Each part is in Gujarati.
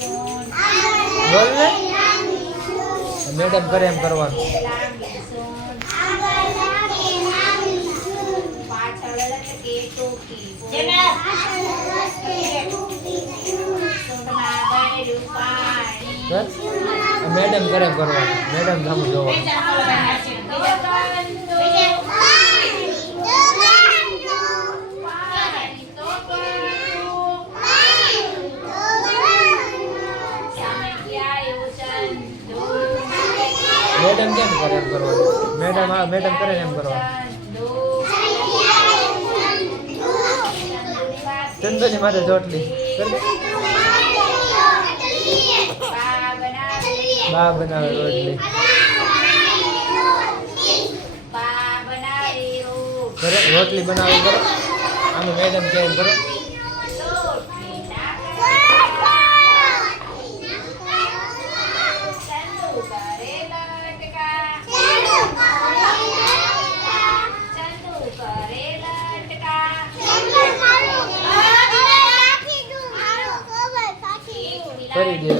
બોલ ને મેડમ કરે એમ કરવાનું. મેડમ કરે એમ કરવાનું. મેડમ સામે જોવાનું. મેડમ કેમ કરે એમ કરવાનું. મેડમ કરે એમ કરવાનું. ચંદુની માથે ચોટલી બા બનાવે રોટલી કરે રોટલી બનાવી કરો. આનું મેડમ કેમ કરો. કરી દે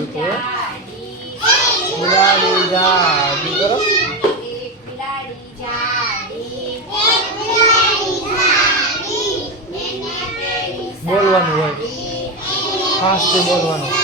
બિલાડી જાડી કરો. બોલવાનું હોય ફાસ્ટ બોલવાનું.